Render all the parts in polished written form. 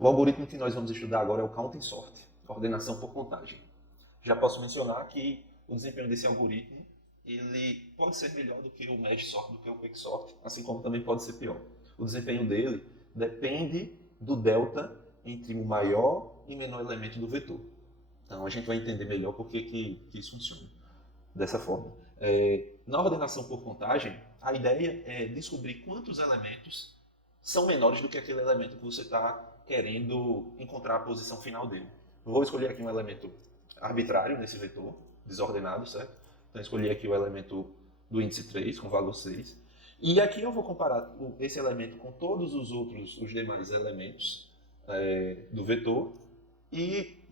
O algoritmo que nós vamos estudar agora é o Counting Sort, ordenação por contagem. Já posso mencionar que o desempenho desse algoritmo ele pode ser melhor do que o Merge Sort, do que o Quicksort, assim como também pode ser pior. O desempenho dele depende do delta entre o maior e menor elemento do vetor. Então a gente vai entender melhor por que isso funciona dessa forma. Na ordenação por contagem, a ideia é descobrir quantos elementos são menores do que aquele elemento que você está querendo encontrar a posição final dele. Eu vou escolher aqui um elemento arbitrário nesse vetor, desordenado, certo? Então, escolhi aqui o elemento do índice 3, com valor 6. E aqui eu vou comparar esse elemento com todos os demais elementos do vetor e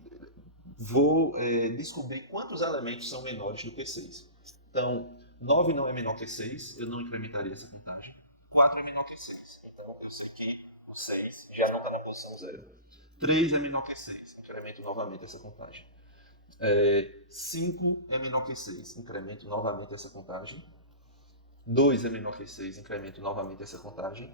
vou descobrir quantos elementos são menores do que 6. Então, 9 não é menor que 6, eu não incrementaria essa contagem. 4 é menor que 6, então eu sei que o 6 já não está na posição 0. 3 é menor que 6, incremento novamente essa contagem. 5 é menor que 6, incremento novamente essa contagem. 2 é menor que 6, incremento novamente essa contagem.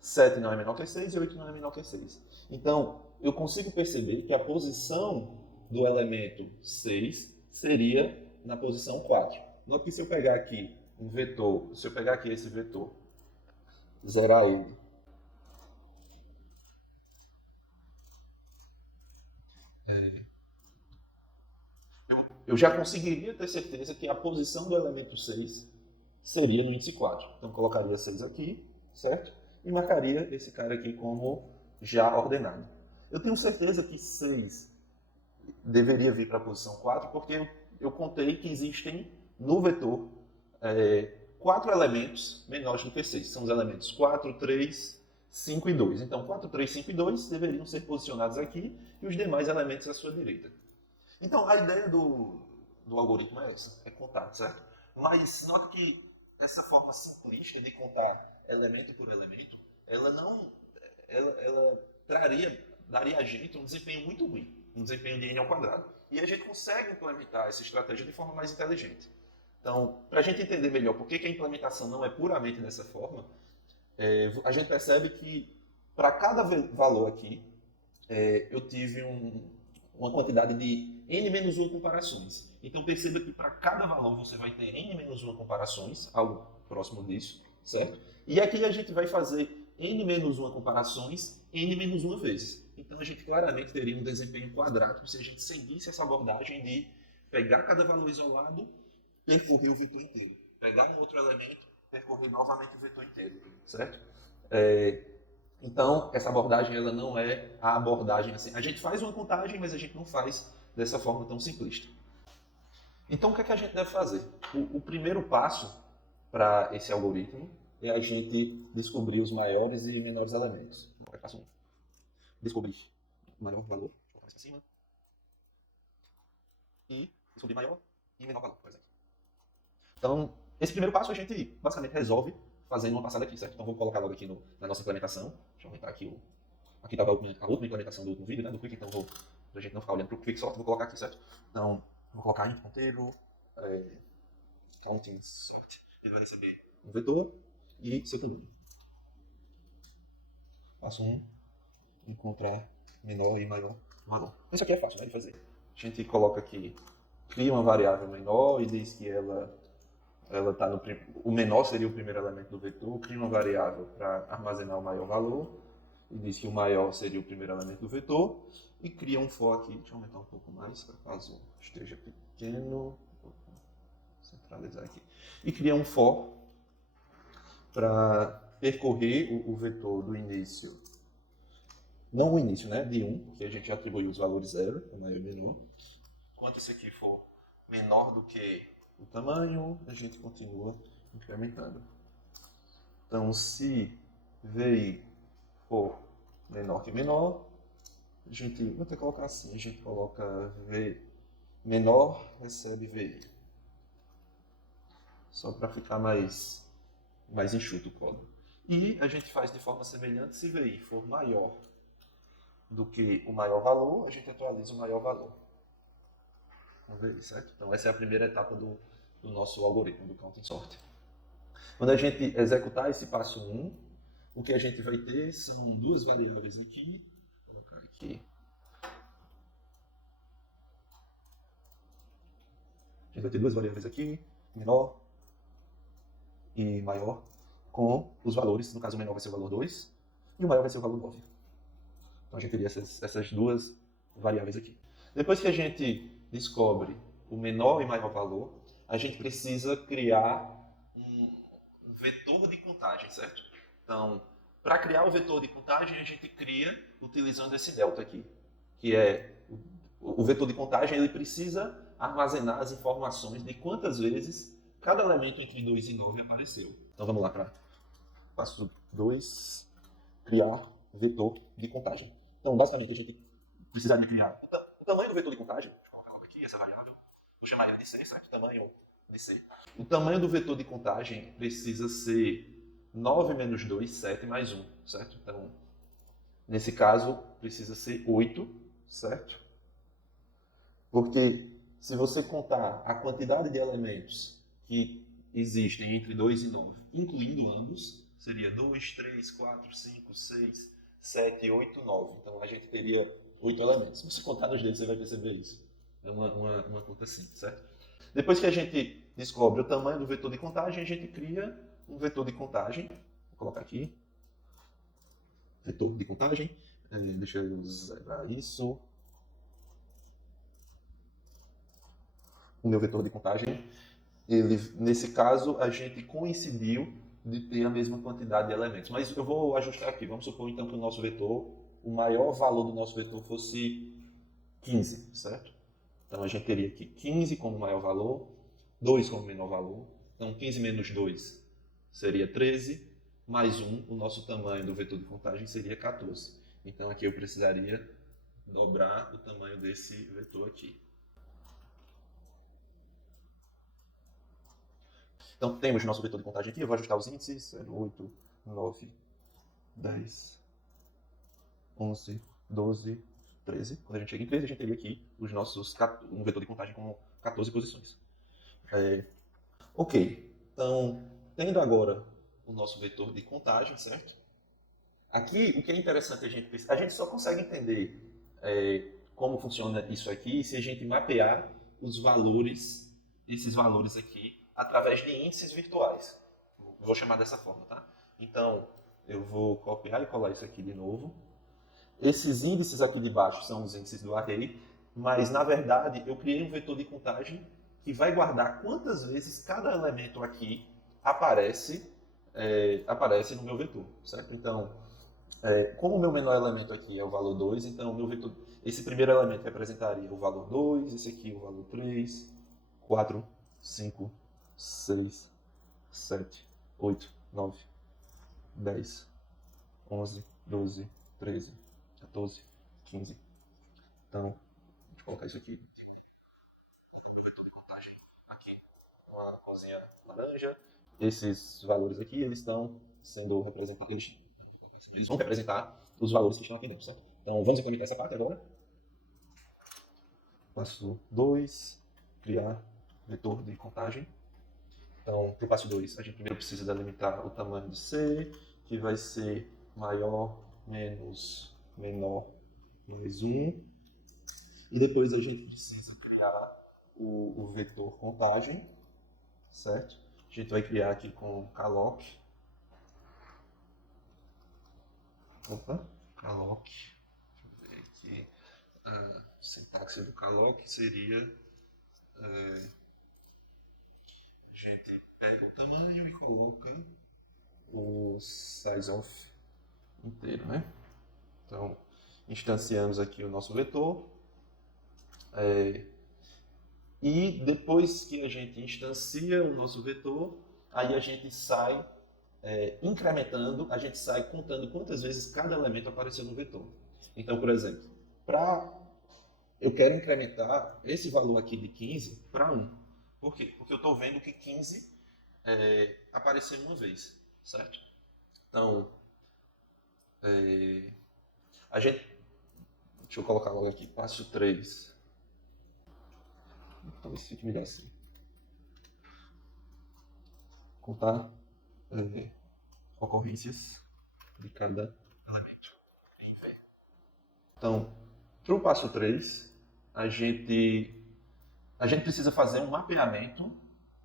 7 não é menor que 6 e 8 não é menor que 6. Então, eu consigo perceber que a posição do elemento 6 seria na posição 4. Note que se eu pegar aqui um vetor, se eu pegar aqui esse vetor, zerar ele, eu já conseguiria ter certeza que a posição do elemento 6 seria no índice 4. Então, colocaria 6 aqui, certo? E marcaria esse cara aqui como já ordenado. Eu tenho certeza que 6 deveria vir para a posição 4, porque eu contei que existem no vetor 4 elementos menores do que 6. São os elementos 4, 3, 5 e 2. Então, 4, 3, 5 e 2 deveriam ser posicionados aqui e os demais elementos à sua direita. Então, a ideia do algoritmo é essa, é contar, certo? Mas nota que essa forma simplista de contar elemento por elemento, ela daria a gente um desempenho muito ruim, um desempenho de n ao quadrado. E a gente consegue implementar essa estratégia de forma mais inteligente. Então, para a gente entender melhor por que a implementação não é puramente dessa forma, a gente percebe que para cada valor aqui, eu tive uma quantidade de n-1 comparações. Então perceba que para cada valor você vai ter n-1 comparações, algo próximo disso, certo? E aqui a gente vai fazer n-1 comparações n-1 vezes. Então a gente claramente teria um desempenho quadrático se a gente seguisse essa abordagem de pegar cada valor isolado, percorrer o vetor inteiro. Pegar um outro elemento, percorrer novamente o vetor inteiro, certo? Então, essa abordagem ela não é a abordagem assim. A gente faz uma contagem, mas a gente não faz dessa forma tão simplista. Então, o que é que a gente deve fazer? O primeiro passo para esse algoritmo é a gente descobrir os maiores e menores elementos. Passo 1. Descobrir o maior valor. Deixa eu colocar mais para cima. E descobrir maior e menor valor, por exemplo. Então, esse primeiro passo a gente basicamente resolve fazendo uma passada aqui, certo? Então, vamos colocar logo aqui na nossa implementação. Deixa eu aumentar aqui aqui estava a última implementação do último vídeo, né? Do Quick, então pra gente não ficar olhando para o Quicksort, vou colocar aqui, certo? Então, vou colocar em ponteiro, Counting Sort. Ele vai receber um vetor e seu tamanho. Passo 1, encontrar menor e maior valor. Isso aqui é fácil, né, de fazer. A gente coloca aqui, cria uma variável menor e diz que ela está no o menor seria o primeiro elemento do vetor, cria uma variável para armazenar o maior valor e diz que o maior seria o primeiro elemento do vetor e cria um for aqui, deixa eu aumentar um pouco mais para caso esteja pequeno, vou centralizar aqui, e cria um for para percorrer o vetor do início, não o início, né, de 1, que a gente já atribuiu os valores 0, o maior e menor. Quanto esse aqui for menor do que o tamanho, a gente continua incrementando. Então, se VI for menor que menor, a gente, vou até colocar assim, a gente coloca V menor recebe VI. Só para ficar mais enxuto o código. E a gente faz de forma semelhante, se VI for maior do que o maior valor, a gente atualiza o maior valor. Vamos ver isso, certo? Então essa é a primeira etapa do nosso algoritmo, do Counting Sort. Quando a gente executar esse passo 1, o que a gente vai ter são duas variáveis aqui, aqui. A gente vai ter duas variáveis aqui, menor e maior, com os valores. No caso, o menor vai ser o valor 2 e o maior vai ser o valor 9. Então a gente teria essas duas variáveis aqui. Depois que a gente descobre o menor e maior valor, a gente precisa criar um vetor de contagem, certo? Então, para criar o vetor de contagem, a gente cria utilizando esse delta aqui, que é o vetor de contagem. Ele precisa armazenar as informações de quantas vezes cada elemento entre 2 e 9 apareceu. Então vamos lá para passo 2, criar vetor de contagem. Então, basicamente, a gente precisaria criar o tamanho do vetor de contagem. Deixa eu colocar logo aqui essa variável. Vou chamar ele de C, certo? Tamanho de C. O tamanho do vetor de contagem precisa ser 9 menos 2, 7 mais 1, certo? Então, nesse caso, precisa ser 8, certo? Porque se você contar a quantidade de elementos que existem entre 2 e 9, incluindo ambos, seria 2, 3, 4, 5, 6, 7, 8, 9. Então a gente teria 8 elementos. Se você contar nos dedos, você vai perceber isso. É uma conta simples, certo? Depois que a gente descobre o tamanho do vetor de contagem, a gente cria um vetor de contagem. Vou colocar aqui. Vetor de contagem. Deixa eu zerar isso. O meu vetor de contagem. Nesse caso, a gente coincidiu de ter a mesma quantidade de elementos. Mas eu vou ajustar aqui. Vamos supor, então, que o nosso vetor, o maior valor do nosso vetor fosse 15, certo? Então, a gente teria aqui 15 como maior valor, 2 como menor valor. Então, 15 menos 2 seria 13, mais 1, o nosso tamanho do vetor de contagem seria 14. Então, aqui eu precisaria dobrar o tamanho desse vetor aqui. Então, temos nosso vetor de contagem aqui. Eu vou ajustar os índices. 8, 9, 10, 11, 12, 13. Quando a gente chega em 13, a gente teria aqui um vetor de contagem com 14 posições. Ok. Então, tendo agora o nosso vetor de contagem, certo? Aqui, o que é interessante a gente só consegue entender como funciona isso aqui se a gente mapear os valores, esses valores aqui, através de índices virtuais. Vou chamar dessa forma, tá? Então, eu vou copiar e colar isso aqui de novo. Esses índices aqui de baixo são os índices do array, mas, na verdade, eu criei um vetor de contagem que vai guardar quantas vezes cada elemento aqui aparece no meu vetor, certo? Então, como o meu menor elemento aqui é o valor 2, então o meu vetor, esse primeiro elemento representaria o valor 2, esse aqui o valor 3, 4, 5, 6, 7, 8, 9, 10, 11, 12, 13, 14, 15. Então, deixa eu colocar isso aqui. O meu vetor de contagem aqui, uma corzinha laranja. Esses valores aqui, eles estão sendo representados, eles vão representar os valores que estão aqui dentro, certo? Então, vamos implementar essa parte agora. Passo 2, criar vetor de contagem. Então, para o passo 2, a gente primeiro precisa delimitar o tamanho de C, que vai ser maior menos menor mais 1. E depois a gente precisa criar o vetor contagem, certo? A gente vai criar aqui com calloc. Calloc. Deixa eu ver aqui. A sintaxe do calloc seria... a gente pega o tamanho e coloca o size of inteiro, né? Então, instanciamos aqui o nosso vetor. E depois que a gente instancia o nosso vetor, aí a gente sai incrementando, a gente sai contando quantas vezes cada elemento apareceu no vetor. Então, por exemplo, eu quero incrementar esse valor aqui de 15 para 1. Por quê? Porque eu estou vendo que 15 apareceu uma vez, certo? Então, deixa eu colocar logo aqui, passo 3. Talvez fique melhor assim. Contar ocorrências de cada elemento. Então, Para o passo 3, a gente precisa fazer um mapeamento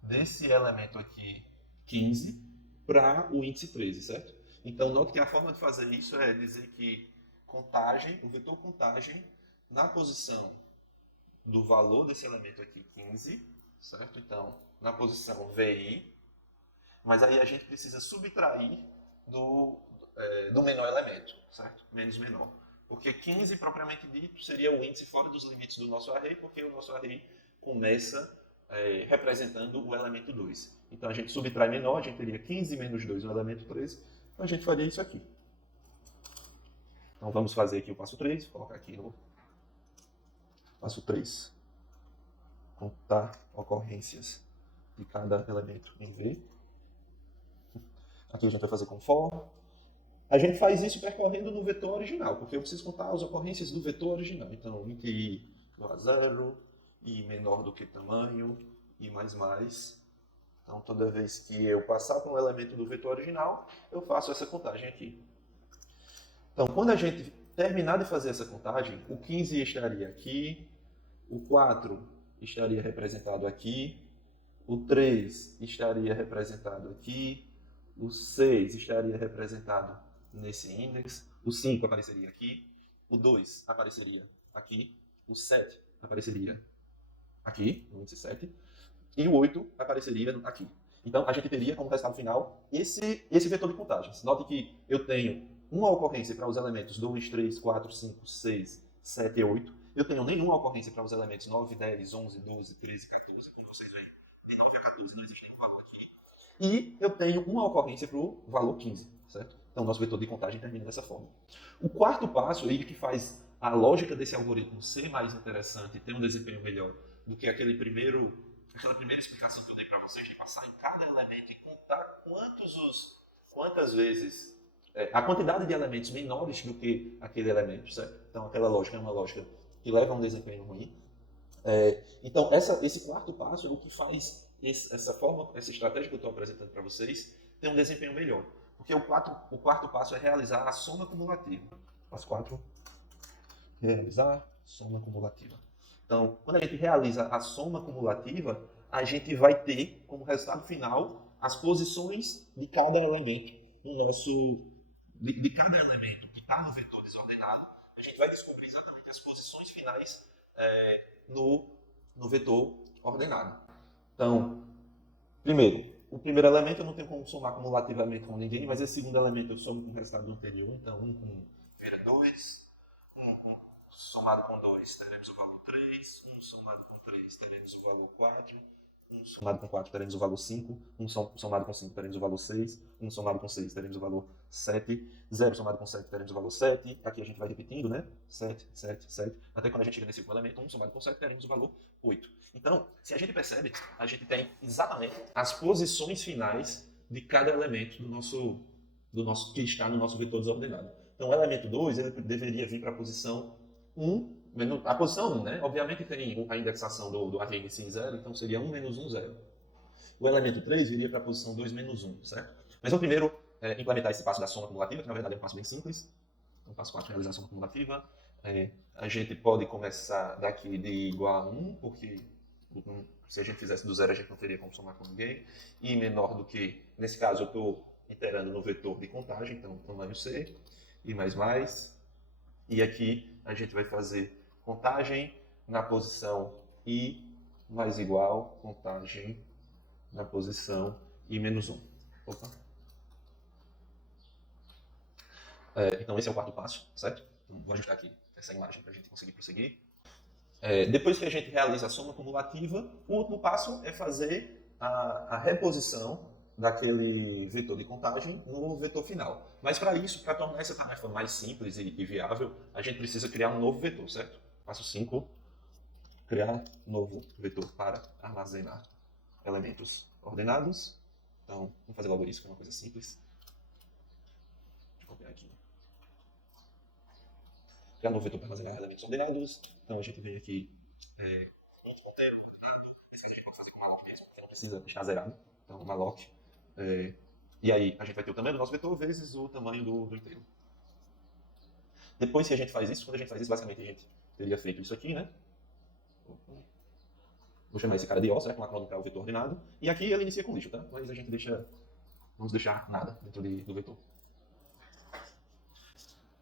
desse elemento aqui, 15, para o índice 13, certo? Então, note que a forma de fazer isso é dizer que contagem, o vetor contagem, na posição do valor desse elemento aqui, 15, certo? Então, na posição VI, mas aí a gente precisa subtrair do menor elemento, certo? Menos menor. Porque 15, propriamente dito, seria o índice fora dos limites do nosso array, porque o nosso array começa representando o elemento 2. Então a gente subtrai menor, a gente teria 15 menos 2 no elemento 13, então a gente faria isso aqui. Então vamos fazer aqui o passo 3, vou colocar aqui no passo 3. Contar ocorrências de cada elemento em V. Aqui a gente vai fazer com for. A gente faz isso percorrendo no vetor original, porque eu preciso contar as ocorrências do vetor original. Então, int i igual a 0, i menor do que tamanho, i mais mais. Então, toda vez que eu passar por um elemento do vetor original, eu faço essa contagem aqui. Então, quando a gente terminar de fazer essa contagem, o 15 estaria aqui, o 4 estaria representado aqui, o 3 estaria representado aqui, o 6 estaria representado nesse index, o 5 apareceria aqui, o 2 apareceria aqui, o 7 apareceria aqui, no índice 7, e o 8 apareceria aqui. Então, a gente teria como resultado final esse vetor de contagens. Note que eu tenho uma ocorrência para os elementos 2, 3, 4, 5, 6, 7 e 8. Eu tenho nenhuma ocorrência para os elementos 9, 10, 11, 12, 13 e 14. Como vocês veem, de 9 a 14 não existe nenhum valor aqui. E eu tenho uma ocorrência para o valor 15, certo? Então, nosso vetor de contagem termina dessa forma. O quarto passo, ele que faz a lógica desse algoritmo ser mais interessante e ter um desempenho melhor do que aquela primeira explicação que eu dei para vocês, de passar em cada elemento e contar quantas vezes, a quantidade de elementos menores do que aquele elemento, certo? Então, aquela lógica é uma lógica que leva a um desempenho ruim. Então, esse quarto passo é o que faz essa estratégia que eu estou apresentando para vocês ter um desempenho melhor. Porque o quarto passo é realizar a soma cumulativa. Passo 4, realizar soma cumulativa. Então, quando a gente realiza a soma cumulativa, a gente vai ter como resultado final as posições de cada elemento de cada elemento que está no vetor desordenado. A gente vai descobrir exatamente as posições finais no vetor ordenado. Então, primeiro, o primeiro elemento eu não tenho como somar cumulativamente com ninguém, mas esse segundo elemento eu somo com o resultado do anterior. Então, 1 com vira 2, 1 somado com 2 teremos o valor 3, 1 somado com 3 teremos o valor 4, 1 somado com 4 teremos o valor 5, 1 somado com 5 teremos o valor 6, 1 somado com 6 teremos o valor 7, 0 somado com 7 teremos o valor 7, aqui a gente vai repetindo, né? 7, 7, 7, até quando a gente chega nesse último elemento, 1 somado com 7 teremos o valor 8. Então, se a gente percebe, a gente tem exatamente as posições finais de cada elemento do nosso que está no nosso vetor desordenado. Então, o elemento 2 ele deveria vir para a posição 1, a posição 1, né? Obviamente tem a indexação do array em 0, então seria 1 menos 1, 0. O elemento 3 viria para a posição 2 menos 1, certo? Mas vamos primeiro implementar esse passo da soma cumulativa, que na verdade é um passo bem simples. Então, passo 4, realizar a soma cumulativa. A gente pode começar daqui de igual a 1, porque se a gente fizesse do 0 a gente não teria como somar com ninguém. E menor do que, nesse caso eu estou iterando no vetor de contagem, então tamanho C, e mais. E aqui a gente vai fazer contagem na posição i mais igual, contagem na posição i menos 1. Opa. Então esse é o quarto passo, certo? Então, vou ajustar aqui essa imagem para a gente conseguir prosseguir. Depois que a gente realiza a soma cumulativa, o último passo é fazer a reposição daquele vetor de contagem no vetor final. Mas para isso, para tornar essa tarefa mais simples e viável, a gente precisa criar um novo vetor, certo? Passo 5, criar novo vetor para armazenar elementos ordenados. Então, vamos fazer logo isso, que é uma coisa simples. Deixa eu copiar aqui. Criar novo vetor para armazenar elementos ordenados. Então, a gente vem aqui outro ponteiro ordenado. Esse caso a gente pode fazer com malloc mesmo, porque não precisa estar zerado. Então, malloc. E aí, a gente vai ter o tamanho do nosso vetor vezes o tamanho do inteiro. Depois que a gente faz isso, quando a gente faz isso, basicamente a gente teria feito isso aqui, né? Vou chamar esse cara de O, certo? Vamos colocar o vetor ordenado. E aqui ele inicia com lixo, tá? Mas a gente deixa, vamos deixar nada dentro do vetor.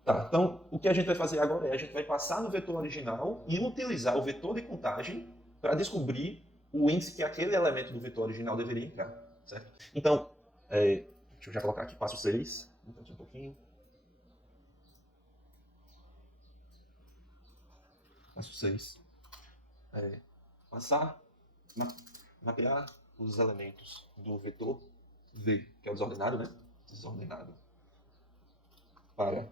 Tá, então o que a gente vai fazer agora é a gente vai passar no vetor original e utilizar o vetor de contagem para descobrir o índice que aquele elemento do vetor original deveria entrar, certo? Então, deixa eu já colocar aqui passo 6, um pouquinho. Passo 6. Passar, mapear os elementos do vetor V, que é o desordenado, né? Desordenado, para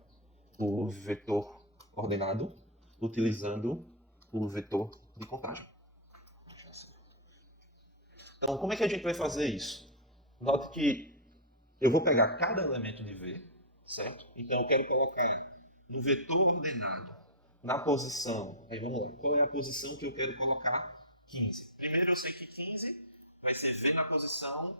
o vetor ordenado, utilizando o vetor de contagem. Então, como é que a gente vai fazer isso? Note que eu vou pegar cada elemento de V, certo? Então, eu quero colocar no vetor ordenado, na posição, aí vamos lá, qual é a posição que eu quero colocar 15? Primeiro eu sei que 15 vai ser V na posição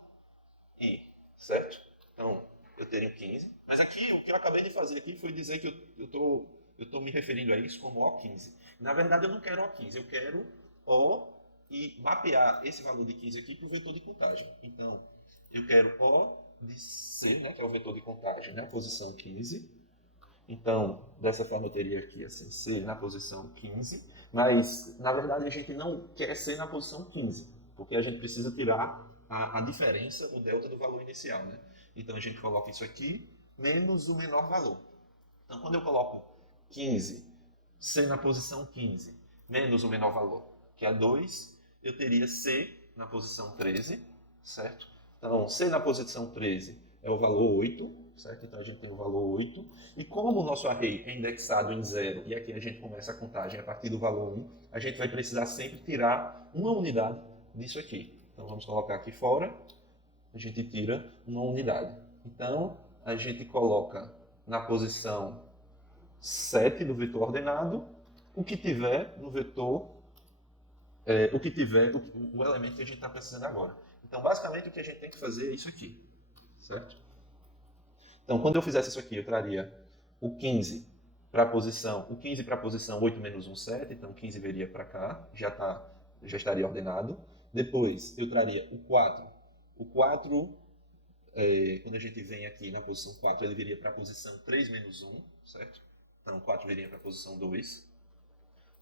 I, certo? Então, eu teria 15. Mas aqui, o que eu acabei de fazer aqui foi dizer que eu tô me referindo a isso como O15. Na verdade, eu não quero O15, eu quero O e mapear esse valor de 15 aqui para o vetor de contagem. Então, eu quero O de C, né, que é o vetor de contagem, na posição 15. Então, dessa forma eu teria aqui assim, C na posição 15, mas na verdade a gente não quer C na posição 15, porque a gente precisa tirar a diferença, o delta do valor inicial, né? Então a gente coloca isso aqui menos o menor valor. Então quando eu coloco 15, C na posição 15, menos o menor valor, que é 2, eu teria C na posição 13, certo? Então C na posição 13 é o valor 8, certo? Então a gente tem o valor 8. E como o nosso array é indexado em 0, e aqui a gente começa a contagem a partir do valor 1, a gente vai precisar sempre tirar uma unidade disso aqui. Então vamos colocar aqui fora, a gente tira uma unidade. Então a gente coloca na posição 7 do vetor ordenado o que tiver no vetor, o elemento que a gente está precisando agora. Então basicamente o que a gente tem que fazer é isso aqui, certo? Então, quando eu fizesse isso aqui, eu traria o 15 para a posição 8 menos 1, 7. Então, 15 viria para cá, já estaria ordenado. Depois, eu traria o 4. O 4, quando a gente vem aqui na posição 4, ele viria para a posição 3 menos 1, certo? Então, o 4 viria para a posição 2.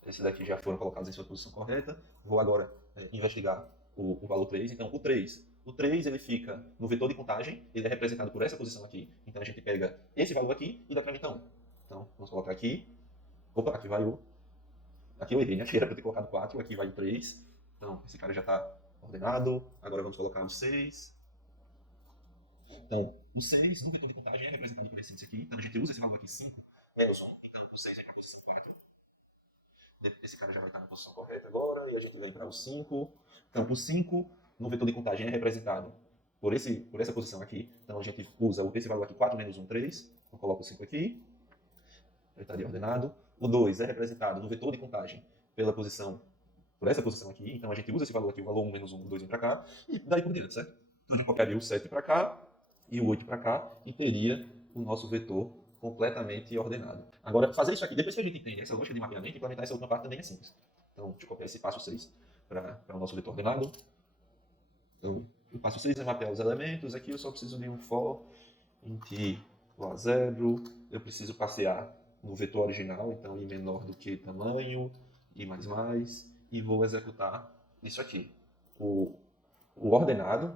Esses daqui já foram colocados em sua posição correta. Vou agora investigar o valor 3. Então, o 3 ele fica no vetor de contagem, ele é representado por essa posição aqui. Então a gente pega esse valor aqui e dá para mim então 1. Então, vamos colocar aqui. Opa, aqui vai o... Aqui eu errei, né? Aqui era para ter colocado 4, aqui vai o 3. Então, esse cara já está ordenado. Agora vamos colocar o 6. Então, o 6 no vetor de contagem é representado por esse índice aqui. Então a gente usa esse valor aqui, 5 menos 1. Então, o 6 é para a posição 4. Esse cara já vai estar na posição correta agora. E a gente vem para o 5. Então, o 5... no vetor de contagem é representado por essa posição aqui. Então a gente usa esse valor aqui, 4 menos 1, 3. Então coloco o 5 aqui. Ele estaria ordenado. O 2 é representado no vetor de contagem por essa posição aqui. Então a gente usa esse valor aqui, o valor 1 menos 1, o 2 vem para cá. E daí por diante, certo? Então a gente colocaria o 7 para cá e o 8 para cá. E teria o nosso vetor completamente ordenado. Agora, fazer isso aqui, depois que a gente entende essa lógica de mapeamento, implementar essa última parte também é simples. Então, deixa eu copiar esse passo 6 para o nosso vetor ordenado. Então, o passo 6 é mapear os elementos. Aqui eu só preciso de um for int igual a 0. Eu preciso passear no vetor original, então i menor do que tamanho, i mais, e vou executar isso aqui. O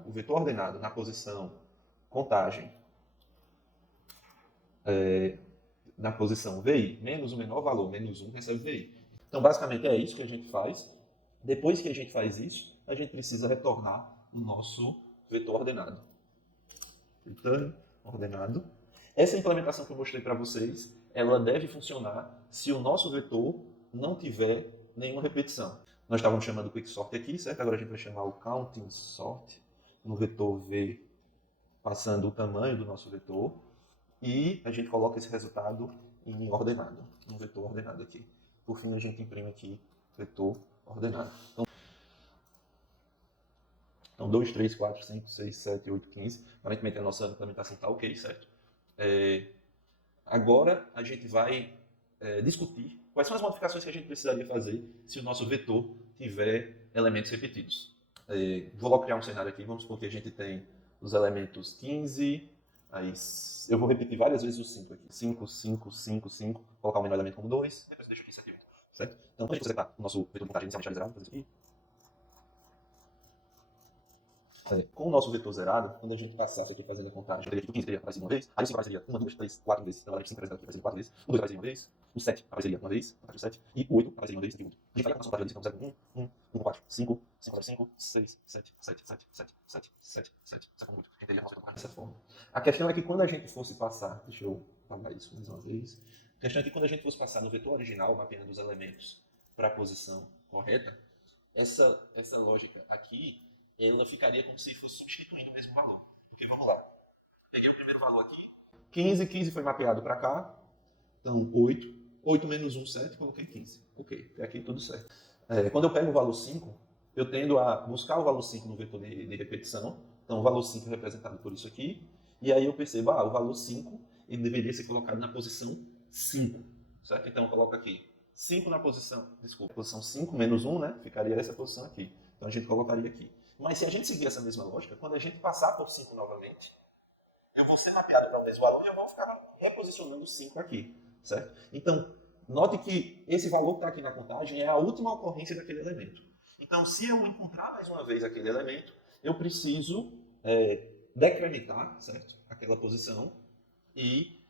vetor ordenado na posição contagem, na posição VI, menos o menor valor, menos 1, recebe VI. Então, basicamente é isso que a gente faz. Depois que a gente faz isso, a gente precisa retornar o nosso vetor ordenado. Return ordenado. Essa implementação que eu mostrei para vocês, ela deve funcionar se o nosso vetor não tiver nenhuma repetição. Nós estávamos chamando o quicksort aqui, certo? Agora a gente vai chamar o counting sort no vetor V, passando o tamanho do nosso vetor, e a gente coloca esse resultado em ordenado, no vetor ordenado aqui. Por fim, a gente imprime aqui vetor ordenado. Então, 2, 3, 4, 5, 6, 7, 8, 15. Aparentemente a nossa implementação está ok, certo? Agora a gente vai discutir quais são as modificações que a gente precisaria fazer se o nosso vetor tiver elementos repetidos. Vou logo criar um cenário aqui, vamos supor que a gente tem os elementos 15, aí eu vou repetir várias vezes o 5 aqui. 5, 5, 5, 5, colocar o menor elemento como 2, depois eu deixo aqui 7 e 8, certo? Então, quando a gente executar o nosso vetor de contagem inicialmente zerado, vou fazer isso aqui. Com o nosso vetor zerado, quando a gente passasse aqui fazendo a contagem, eu teria aqui o 15 teria aparecido uma vez, aí o 5 apareceria 1, 2, 3, 4 vezes, então o 5 apareceria 4 vezes, o 2 apareceria uma vez, o 7 apareceria uma vez, aqui o 7, e o 8 apareceria uma vez, aqui o 8. A gente faria a nossa contagem ali, então 0, 1, 1, 4, 5, 5, 5, 6, 7, 7, 7, 7, 7, 7, 7, 7, 8. A gente teria a nossa contagem dessa forma. A questão é que quando a gente fosse passar, deixa eu apagar isso mais uma vez, a questão é que quando a gente fosse passar no vetor original, mapeando os elementos para a posição correta, essa lógica aqui, ela ficaria como se fosse substituindo o mesmo valor. Porque vamos lá. Peguei o primeiro valor aqui. 15, 15 foi mapeado para cá. Então, 8. 8 menos 1, 7, coloquei 15. Ok, até aqui tudo certo. Quando eu pego o valor 5, eu tendo a buscar o valor 5 no vetor de repetição. Então, o valor 5 é representado por isso aqui. E aí eu percebo, o valor 5 ele deveria ser colocado na posição 5. Certo? Então, eu coloco aqui 5 na posição, posição 5 menos 1, né? Ficaria essa posição aqui. Então, a gente colocaria aqui. Mas se a gente seguir essa mesma lógica, quando a gente passar por 5 novamente, eu vou ser mapeado para o mesmo valor e eu vou ficar reposicionando 5 aqui, certo? Então, note que esse valor que está aqui na contagem é a última ocorrência daquele elemento. Então, se eu encontrar mais uma vez aquele elemento, eu preciso decrementar, certo? Aquela posição e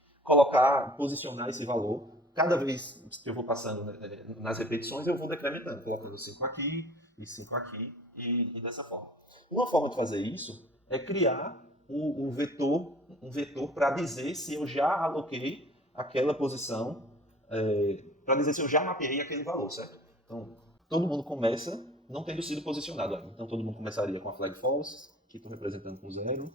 posicionar esse valor. Cada vez que eu vou passando nas repetições, eu vou decrementando, colocando 5 aqui e 5 aqui. E dessa forma. Uma forma de fazer isso é criar um vetor para dizer se eu já aloquei aquela posição, para dizer se eu já mapeei aquele valor, certo? Então, todo mundo começa não tendo sido posicionado ainda. Então, todo mundo começaria com a flag false, que estou representando com 0.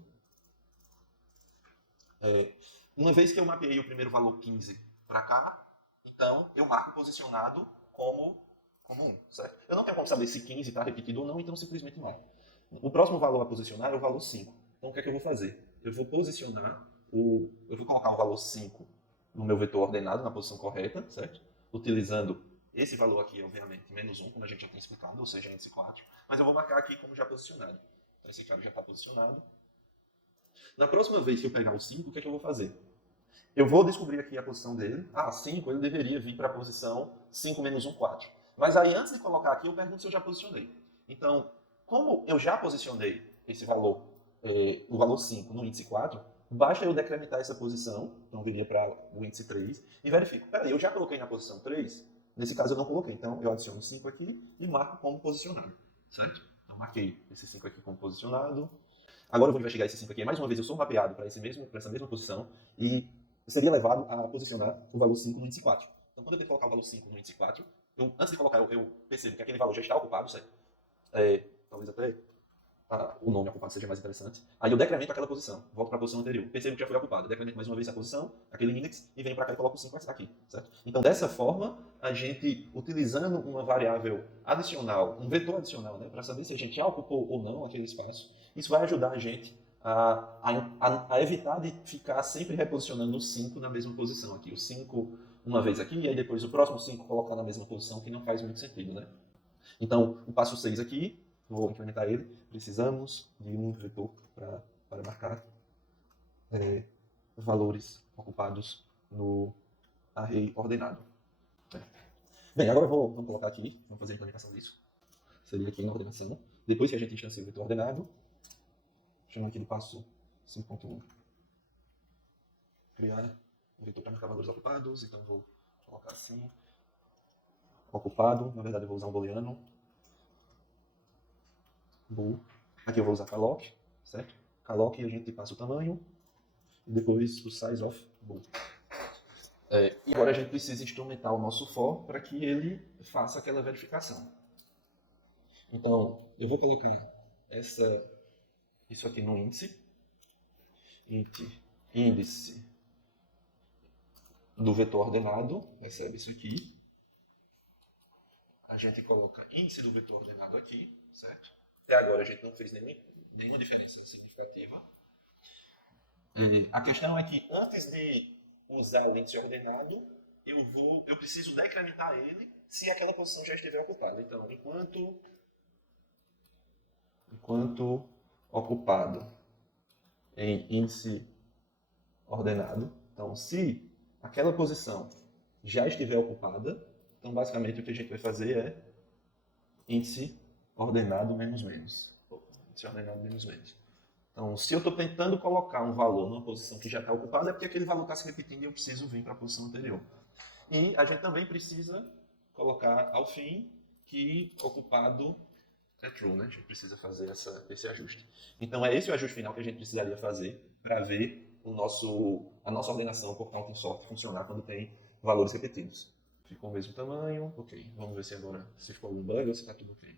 Uma vez que eu mapeei o primeiro valor 15 para cá, então eu marco posicionado como 1, certo? Eu não tenho como saber se 15 está repetido ou não, então simplesmente marco. O próximo valor a posicionar é o valor 5. Então o que é que eu vou fazer? Eu vou colocar o valor 5 no meu vetor ordenado, na posição correta, certo? Utilizando esse valor aqui, obviamente, menos 1, como a gente já tem explicado, ou seja, índice 4. Mas eu vou marcar aqui como já posicionado. Então esse cara já está posicionado. Na próxima vez que eu pegar o 5, o que é que eu vou fazer? Eu vou descobrir aqui a posição dele. 5, ele deveria vir para a posição 5 menos 1, 4. Mas aí, antes de colocar aqui, eu pergunto se eu já posicionei. Então, como eu já posicionei esse valor, o valor 5 no índice 4, basta eu decrementar essa posição, então viria para o índice 3, e verifico, peraí, eu já coloquei na posição 3? Nesse caso eu não coloquei, então eu adiciono 5 aqui e marco como posicionado, certo? Então marquei esse 5 aqui como posicionado. Agora eu vou investigar esse 5 aqui. Mais uma vez, eu sou mapeado para essa mesma posição e seria levado a posicionar o valor 5 no índice 4. Então, quando eu tenho que colocar o valor 5 no índice 4, antes de colocar, eu percebo que aquele valor já está ocupado, certo? Talvez até o nome ocupado seja mais interessante. Aí eu decremento aquela posição, volto para a posição anterior. Percebo que já foi ocupado, decremento mais uma vez a posição, aquele index, e venho para cá e coloco o 5 aqui, certo? Então, dessa forma, a gente, utilizando uma variável adicional, um vetor adicional, né, para saber se a gente já ocupou ou não aquele espaço, isso vai ajudar a gente a evitar de ficar sempre reposicionando o 5 na mesma posição aqui. O 5 uma vez aqui, e aí depois o próximo 5 colocar na mesma posição, que não faz muito sentido, né? Então, o passo 6 aqui, vou implementar ele. Precisamos de um vetor para marcar valores ocupados no array ordenado. Bem, agora vamos colocar aqui, vamos fazer a implementação disso. Seria aqui na ordenação. Depois que a gente instancia o vetor ordenado, chama aqui de passo 5.1. Criar um vetor para marcar valores ocupados, então vou colocar assim. Ocupado, na verdade eu vou usar um booleano. Bool. Aqui eu vou usar calloc, certo? Calloc e a gente passa o tamanho e depois o size of bool. E agora a gente precisa instrumentar o nosso for para que ele faça aquela verificação. Então, eu vou colocar isso aqui no índice. Índice do vetor ordenado, recebe isso aqui. A gente coloca índice do vetor ordenado aqui, certo? Até agora a gente não fez nenhuma diferença significativa. A questão é que antes de usar o índice ordenado, eu preciso decrementar ele se aquela posição já estiver ocupada. Então, enquanto ocupado em índice ordenado. Então, se aquela posição já estiver ocupada, então basicamente o que a gente vai fazer é índice ordenado menos menos. Índice ordenado menos menos. Então, se eu estou tentando colocar um valor numa posição que já está ocupada, é porque aquele valor está se repetindo e eu preciso vir para a posição anterior. E a gente também precisa colocar ao fim que ocupado é true, né? A gente precisa fazer esse ajuste. Então, é esse o ajuste final que a gente precisaria fazer para ver a nossa ordenação por counting sort funcionar quando tem valores repetidos. Ficou o mesmo tamanho, ok. Vamos ver se agora se ficou algum bug ou se está tudo ok.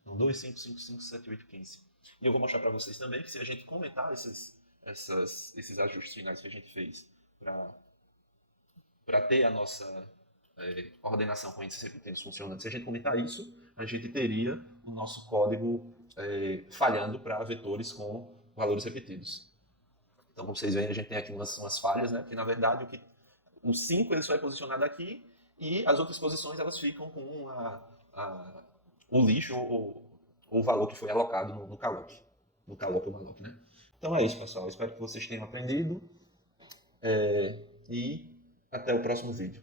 Então, 2, 5, 5, 5, 7, 8, 15. E eu vou mostrar para vocês também que se a gente comentar esses ajustes finais que a gente fez para ter a nossa ordenação com índices repetidos funcionando, se a gente comentar isso, a gente teria o nosso código falhando para vetores com valores repetidos. Então, como vocês veem, a gente tem aqui umas falhas, né? Porque, na verdade, o 5 ele só é posicionado aqui e as outras posições elas ficam com o lixo ou o valor que foi alocado no calloc. No calloc ou malloc, né? Então é isso, pessoal. Espero que vocês tenham aprendido e até o próximo vídeo.